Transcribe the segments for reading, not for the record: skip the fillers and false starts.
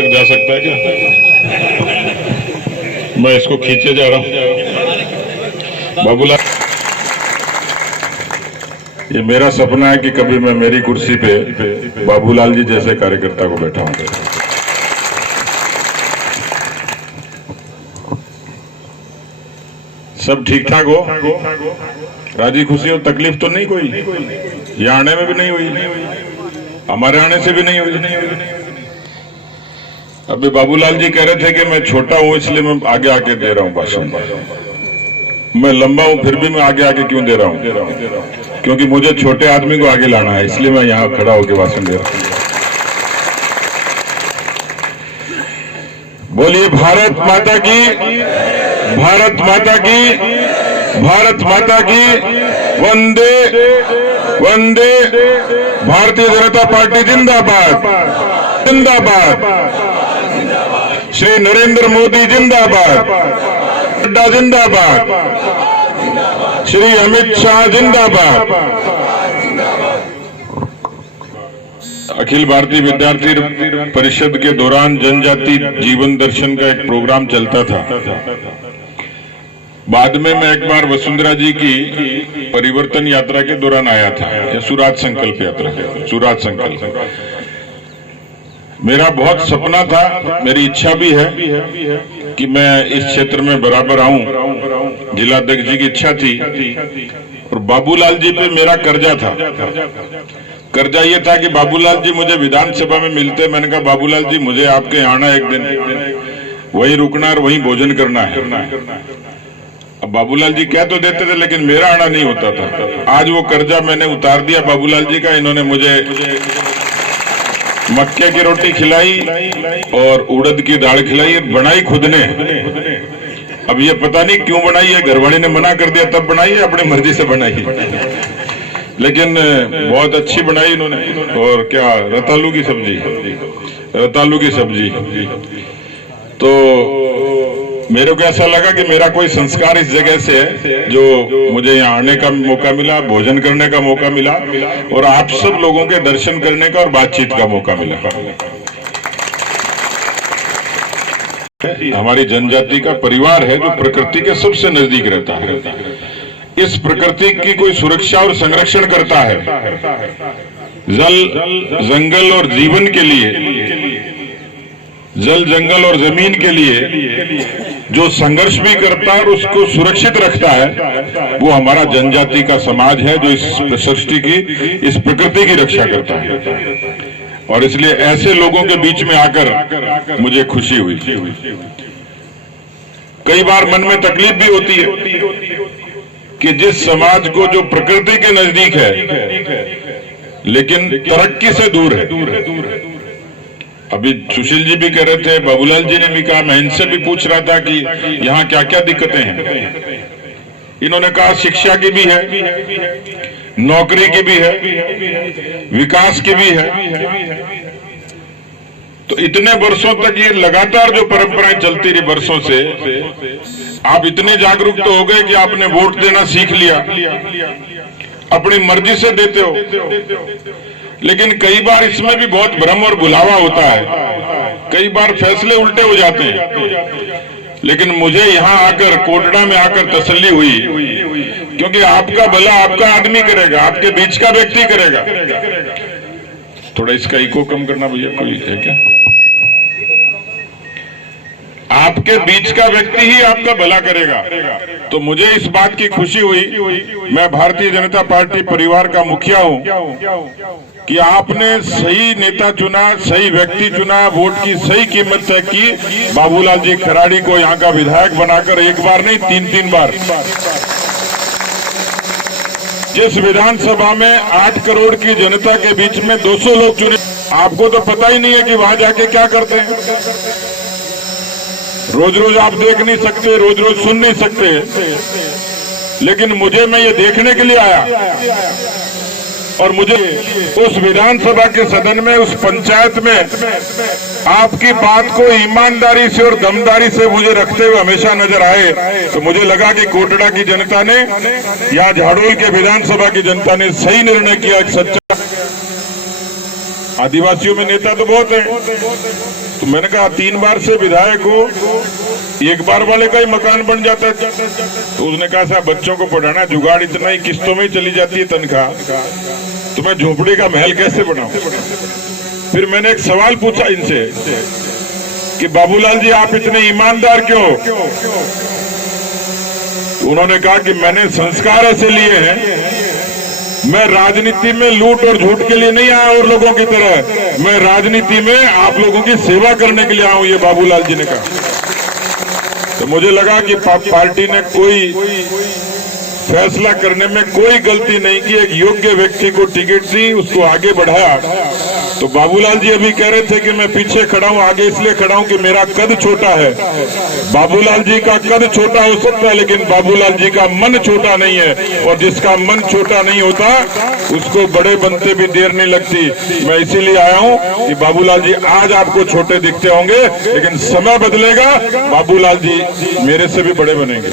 तक जा सकता है क्या? मैं इसको खींचे जा रहा हूं। बाबूलाल, ये मेरा सपना है कि कभी मैं मेरी कुर्सी पे बाबूलाल जी जैसे कार्यकर्ता को बैठा हूं। सब ठीक ठाक हो, राजी खुशी हो, तकलीफ तो नहीं कोई? ये आने में भी नहीं हुई, हमारे आने से भी नहीं हुई। अभी बाबूलाल जी कह रहे थे कि मैं छोटा हूं इसलिए मैं आगे आके दे रहा हूं भाषण। मैं लंबा हूं फिर भी मैं आगे आके क्यों दे रहा हूं? क्योंकि मुझे छोटे आदमी को आगे लाना है, इसलिए मैं यहां खड़ा होकर भाषण दे रहा हूं। बोलिए भारत माता की, भारत माता की, भारत माता की, वंदे वंदे। भारतीय जनता पार्टी जिंदाबाद, जिंदाबाद। श्री नरेंद्र मोदी जिंदाबाद, नड्डा जिंदाबाद, श्री अमित शाह जिंदाबाद। अखिल भारतीय विद्यार्थी परिषद के दौरान जनजाति जीवन दर्शन का एक प्रोग्राम चलता था। बाद में मैं एक बार वसुंधरा जी की परिवर्तन यात्रा के दौरान आया था, या सुराज संकल्प यात्रा, सुराज संकल्प। मेरा बहुत सपना था, मेरी इच्छा भी है कि मैं इस क्षेत्र में बराबर आऊं। जिलाध्यक्ष जी की इच्छा थी और बाबूलाल जी पे मेरा कर्जा था। कर्जा ये था कि बाबूलाल जी मुझे विधानसभा में मिलते, मैंने कहा बाबूलाल जी मुझे आपके यहाँ आना एक दिन, वहीं रुकना और वहीं भोजन करना है। अब बाबूलाल जी कह तो देते थे लेकिन मेरा आना नहीं होता था। आज वो कर्जा मैंने उतार दिया बाबूलाल जी का। इन्होंने मुझे मक्के की रोटी खिलाई और उड़द की दाल खिलाई, बनाई खुद ने। अब ये पता नहीं क्यों बनाई है, घरवाली ने मना कर दिया तब बनाई है, अपनी मर्जी से बनाई, लेकिन बहुत अच्छी बनाई इन्होंने। और क्या, रतालू की सब्जी, रतालू की सब्जी। तो मेरे को ऐसा लगा कि मेरा कोई संस्कार इस जगह से है जो मुझे यहाँ आने का मौका मिला, भोजन करने का मौका मिला और आप सब लोगों के दर्शन करने का और बातचीत का मौका मिला। हमारी जनजाति का परिवार है जो प्रकृति के सबसे नजदीक रहता है। इस प्रकृति की कोई सुरक्षा और संरक्षण करता है। जल, जंगल और जीवन के लिए, जल, जंगल और जमीन के लिए जो संघर्ष भी करता है और उसको सुरक्षित रखता है, वो हमारा जनजाति का समाज है जो इस सृष्टि की, इस प्रकृति की रक्षा करता है। और इसलिए ऐसे लोगों के बीच में आकर मुझे खुशी हुई। कई बार मन में तकलीफ भी होती है कि जिस समाज को जो प्रकृति के नजदीक है लेकिन तरक्की से दूर है। अभी सुशील जी भी कह रहे थे, बाबूलाल जी ने भी कहा, मैं इनसे भी पूछ रहा था कि यहाँ क्या क्या दिक्कतें हैं। इन्होंने कहा शिक्षा की भी है, नौकरी की भी है, विकास की भी है। तो इतने वर्षों तक ये लगातार जो परंपराएं चलती रही वर्षों से, आप इतने जागरूक तो हो गए कि आपने वोट देना सीख लिया, अपनी मर्जी से देते हो। लेकिन कई बार इसमें भी बहुत भ्रम और भुलावा होता है, कई बार फैसले उल्टे हो जाते हैं। लेकिन मुझे यहाँ आकर, कोटड़ा में आकर तसल्ली हुई, क्योंकि आपका भला आपका आदमी करेगा, आपके बीच का व्यक्ति करेगा। थोड़ा इसका इको कम करना भैया, कोई है क्या? आपके बीच का व्यक्ति ही आपका भला करेगा। तो मुझे इस बात की खुशी हुई, मैं भारतीय जनता पार्टी परिवार का मुखिया हूं, कि आपने सही नेता चुना, सही व्यक्ति चुना, वोट की सही कीमत तय की। बाबूलाल जी खराड़ी को यहाँ का विधायक बनाकर एक बार नहीं 3-3 बार। जिस विधानसभा में 8 करोड़ की जनता के बीच में 200 लोग चुने, आपको तो पता ही नहीं है कि वहां जाके क्या करते हैं। रोज रोज आप देख नहीं सकते, रोज रोज सुन नहीं सकते, लेकिन मुझे, मैं ये देखने के लिए आया और मुझे उस विधानसभा के सदन में, उस पंचायत में आपकी बात को ईमानदारी से और दमदारी से मुझे रखते हुए हमेशा नजर आए। तो मुझे लगा कि कोटड़ा की जनता ने या झाड़ोल के विधानसभा की जनता ने सही निर्णय किया। एक सच्चा, आदिवासियों में नेता तो बहुत है, तो मैंने कहा 3 बार से विधायक हो, एक बार वाले का ही मकान बन जाता है। तो उसने कहा साहब बच्चों को पढ़ाना, जुगाड़ इतना ही किस्तों में ही चली जाती है तनख्वाह, तो मैं झोपड़ी का महल कैसे बनाऊं। फिर मैंने एक सवाल पूछा इनसे कि बाबूलाल जी आप इतने ईमानदार क्यों? उन्होंने कहा कि मैंने संस्कार ऐसे लिए हैं, मैं राजनीति में लूट और झूठ के लिए नहीं आया और लोगों की तरह, मैं राजनीति में आप लोगों की सेवा करने के लिए आया हूं, ये बाबूलाल जी ने कहा। तो मुझे लगा कि पार्टी ने कोई फैसला करने में कोई गलती नहीं की, एक योग्य व्यक्ति को टिकट दी, उसको आगे बढ़ाया। तो बाबूलाल जी अभी कह रहे थे कि मैं पीछे खड़ा हूं, आगे इसलिए खड़ा हूं कि मेरा कद छोटा है। बाबूलाल जी का कद छोटा हो सकता है, लेकिन बाबूलाल जी का मन छोटा नहीं है, और जिसका मन छोटा नहीं होता उसको बड़े बनते भी देर नहीं लगती। मैं इसीलिए आया हूं कि बाबूलाल जी आज आपको छोटे दिखते होंगे, लेकिन समय बदलेगा, बाबूलाल जी मेरे से भी बड़े बनेंगे।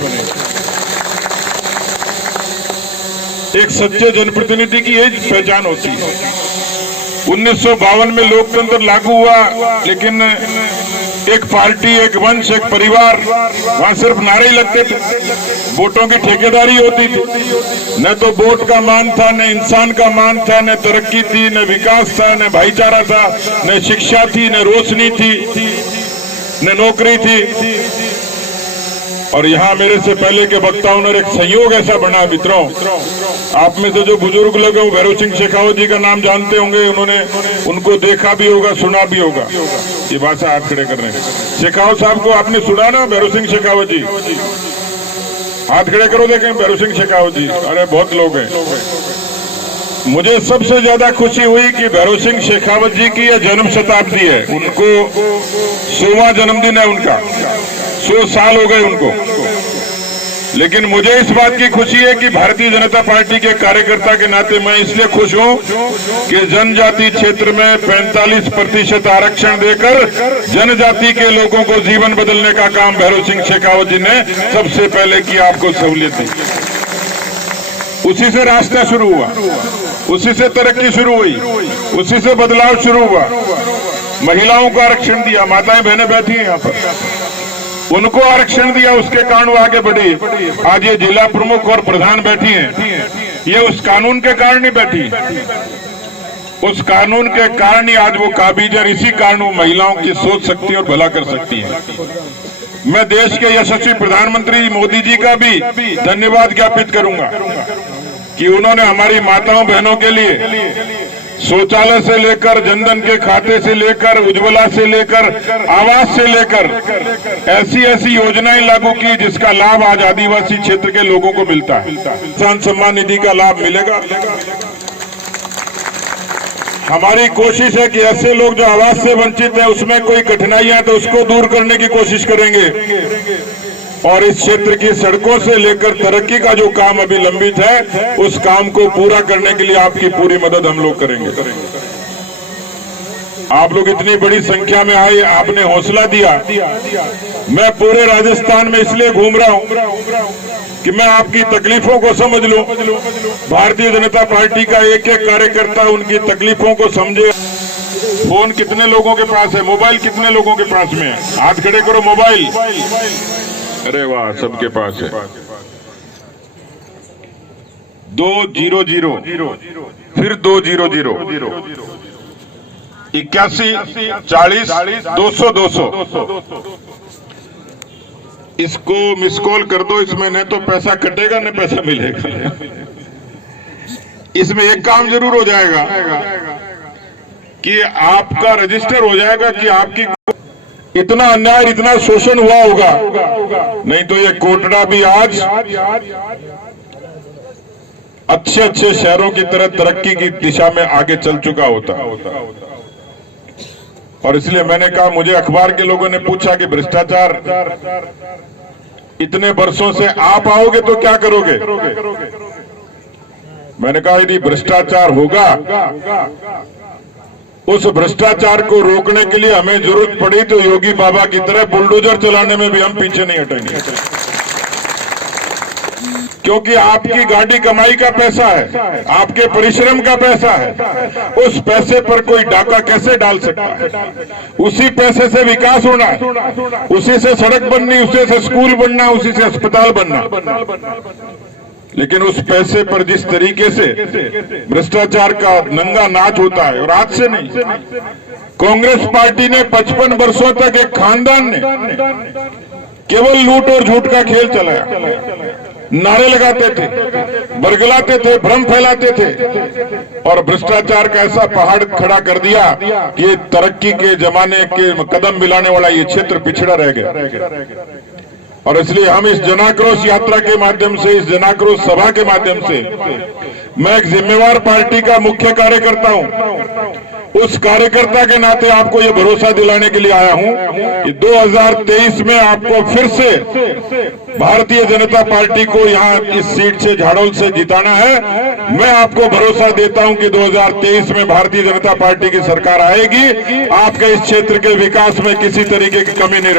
एक सच्चे जनप्रतिनिधि की यही पहचान होती है। 1952 में लोकतंत्र लागू हुआ, लेकिन एक पार्टी, एक वंश, एक परिवार, वहां सिर्फ नारे ही लगते थे, वोटों की ठेकेदारी होती थी। न तो वोट का मान था, न इंसान का मान था, न तरक्की थी, न विकास था, न भाईचारा था, न शिक्षा थी, न रोशनी थी, न नौकरी थी। और यहाँ मेरे से पहले के वक्ताओं ने एक संयोग ऐसा बना। मित्रों, आप में से जो बुजुर्ग लोग हैं, भैरव सिंह शेखावत जी का नाम जानते होंगे, उन्होंने उनको देखा भी होगा, सुना भी होगा। ये भाषा हाथ खड़े कर रहे हैं। शेखावत साहब को आपने सुना ना, भैरव सिंह शेखावत जी? हाथ खड़े करो, देखें भैरव सिंह शेखावत जी। अरे बहुत लोग हैं। मुझे सबसे ज्यादा खुशी हुई कि भैरव सिंह शेखावत जी की यह जन्म शताब्दी है, उनको 100वां जन्मदिन है उनका, 100 साल हो गए उनको। लेकिन मुझे इस बात की खुशी है कि भारतीय जनता पार्टी के कार्यकर्ता के नाते मैं इसलिए खुश हूं कि जनजाति क्षेत्र में 45% आरक्षण देकर जनजाति के लोगों को जीवन बदलने का काम भैरव सिंह शेखावत जी ने सबसे पहले किया, आपको सहूलियत दी। उसी से रास्ता शुरू हुआ, उसी से तरक्की शुरू हुई, उसी से बदलाव शुरू हुआ। महिलाओं को आरक्षण दिया, माताएं बहनें बैठी हैं यहाँ पर, उनको आरक्षण दिया, उसके कारण वो आगे बढ़ी। आज ये जिला प्रमुख और प्रधान बैठी हैं, ये उस कानून के कारण ही बैठी, उस कानून के कारण ही आज वो काबिज है। इसी कारण वो महिलाओं की सोच सकती है और भला कर सकती है। मैं देश के यशस्वी प्रधानमंत्री मोदी जी का भी धन्यवाद ज्ञापित करूंगा कि उन्होंने हमारी माताओं बहनों के लिए शौचालय से लेकर, जनधन के खाते से लेकर, उज्ज्वला से लेकर, आवास से लेकर ऐसी ऐसी योजनाएं लागू की जिसका लाभ आज आदिवासी क्षेत्र के लोगों को मिलता है। किसान सम्मान निधि का लाभ मिलेगा। हमारी कोशिश है कि ऐसे लोग जो आवास से वंचित हैं, उसमें कोई कठिनाइयां तो उसको दूर करने की कोशिश करेंगे, और इस क्षेत्र की सड़कों से लेकर तरक्की का जो काम अभी लंबित है, उस काम को पूरा करने के लिए आपकी पूरी मदद हम लोग करेंगे। आप लोग इतनी बड़ी संख्या में आए, आपने हौसला दिया। मैं पूरे राजस्थान में इसलिए घूम रहा हूं कि मैं आपकी तकलीफों को समझ लूं। भारतीय जनता पार्टी का एक एक कार्यकर्ता उनकी तकलीफों को समझे। फोन कितने लोगों के पास है? मोबाइल कितने लोगों के पास में है? हाथ खड़े करो। मोबाइल, अरे वाह, सबके पास है। 200 फिर 200 81 40 200 200। इसको मिस कॉल कर दो, इसमें न तो पैसा कटेगा न पैसा मिलेगा। इसमें एक काम जरूर हो जाएगा कि आपका रजिस्टर हो जाएगा कि आपकी इतना अन्याय, इतना शोषण हुआ होगा, नहीं तो ये कोटड़ा भी आज अच्छे अच्छे शहरों की तरह तरक्की की दिशा में आगे चल चुका होता। और इसलिए मैंने कहा, मुझे अखबार के लोगों ने पूछा कि भ्रष्टाचार इतने वर्षों से आप आओगे तो क्या करोगे? मैंने कहा, यदि भ्रष्टाचार होगा, उस भ्रष्टाचार को रोकने के लिए हमें जरूरत पड़ी तो योगी बाबा की तरह बुलडोजर चलाने में भी हम पीछे नहीं हटेंगे। क्योंकि आपकी गाड़ी कमाई का पैसा है, आपके परिश्रम का पैसा है। उस पैसे पर कोई डाका कैसे डाल सकता है? उसी पैसे से विकास होना है, उसी से सड़क बननी, उसी से स्कूल बनना, उसी से अस्पताल बनना। लेकिन उस पैसे पर जिस तरीके से भ्रष्टाचार का नंगा नाच होता है, और आज से नहीं, कांग्रेस पार्टी ने 55 वर्षों तक एक खानदान ने केवल लूट और झूठ का खेल चलाया। नारे लगाते थे, बरगलाते थे, भ्रम फैलाते थे और भ्रष्टाचार का ऐसा पहाड़ खड़ा कर दिया कि ये तरक्की के जमाने के कदम मिलाने वाला ये क्षेत्र पिछड़ा रह गया। और इसलिए हम इस जनाक्रोश यात्रा के माध्यम से, इस जनाक्रोश सभा के माध्यम से, मैं एक जिम्मेवार पार्टी का मुख्य कार्यकर्ता हूं। उस कार्यकर्ता के नाते आपको ये भरोसा दिलाने के लिए आया हूं कि 2023 में आपको फिर से भारतीय जनता पार्टी को यहां इस सीट से, झाड़ोल से जिताना है। मैं आपको भरोसा देता हूं कि 2023 में भारतीय जनता पार्टी की सरकार आएगी। आपके इस क्षेत्र के विकास में किसी तरीके की कमी नहीं